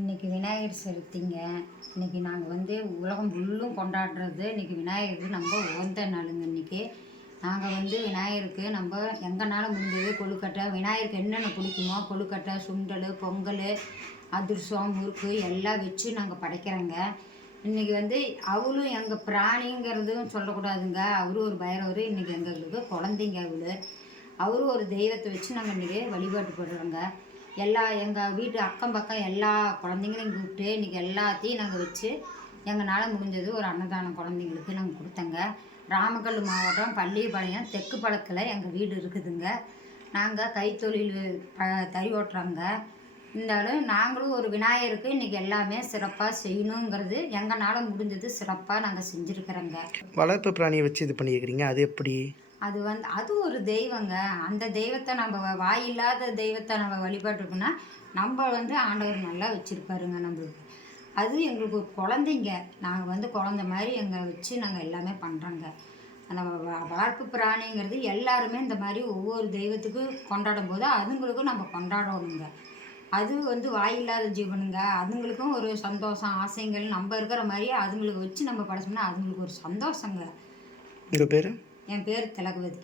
இன்றைக்கி விநாயகர் சதுர்த்திங்க. இன்றைக்கி நாங்கள் உலகம் ஃபுல்லும் கொண்டாடுறது இன்றைக்கி விநாயகருக்கு நம்ம உகந்த நாளுங்க. இன்றைக்கி நாங்கள் விநாயகருக்கு நம்ம எங்கனாலும் முடிஞ்சது கொழுக்கட்டை, விநாயகருக்கு என்னென்ன பிடிக்குமோ கொழுக்கட்டை, சுண்டல், பொங்கல், அதிரசம், முறுக்கு எல்லாம் வச்சு நாங்கள் படைக்கிறோங்க. இன்றைக்கி அவளும் எங்கள் பிராணிங்கிறதும் சொல்லக்கூடாதுங்க. அவரும் ஒரு பைரவர். இன்றைக்கி எங்களுக்கு குழந்தைங்க அவரும் ஒரு தெய்வத்தை வச்சு நாங்கள் இன்றைக்கி வழிபாட்டு படுறோங்க. எங்கள் வீட்டு அக்கம் பக்கம் எல்லா குழந்தைங்களையும் கூப்பிட்டு இன்றைக்கி எல்லாத்தையும் நாங்கள் வச்சு எங்களால் முடிஞ்சது ஒரு அன்னதானம் குழந்தைங்களுக்கு நாங்கள் கொடுத்தங்க. ராமக்கல் மாவட்டம் பள்ளிப்பாளையம் தெற்கு பழத்தில் எங்கள் வீடு இருக்குதுங்க. நாங்கள் கைத்தொழில் தறி ஓட்டுறோங்க. இருந்தாலும் நாங்களும் ஒரு விநாயகருக்கு இன்றைக்கி எல்லாமே சிறப்பாக செய்யணுங்கிறது எங்களால் முடிஞ்சது சிறப்பாக நாங்கள் செஞ்சுருக்குறோங்க. வளர்ப்பு பிராணியை வச்சு இது பண்ணியிருக்கிறீங்க, அது எப்படி? அது அது ஒரு தெய்வங்க. அந்த தெய்வத்தை நம்ம வாயில்லாத தெய்வத்தை நம்ம வழிபாட்டுக்குன்னா நம்ம ஆண்டவர் நல்லா வச்சுருப்பாருங்க நம்மளுக்கு. அது எங்களுக்கு ஒரு குழந்தைங்க. நாங்கள் குழந்த மாதிரி எங்களை வச்சு நாங்கள் எல்லாமே பண்ணுறோங்க. அந்த வளர்ப்பு பிராணிங்கிறது எல்லாருமே இந்த மாதிரி ஒவ்வொரு தெய்வத்துக்கும் கொண்டாடும் போது அதுங்களுக்கும் நம்ம கொண்டாடணுங்க. அது வாயில்லாத ஜீவனுங்க. அதுங்களுக்கும் ஒரு சந்தோஷம், ஆசைகள் நம்ம இருக்கிற மாதிரி அதுங்களுக்கு வச்சு நம்ம படைச்சோம்னா அதுங்களுக்கு ஒரு சந்தோஷங்க. உங்கள் பேர்? என் பேர் திலகவதி.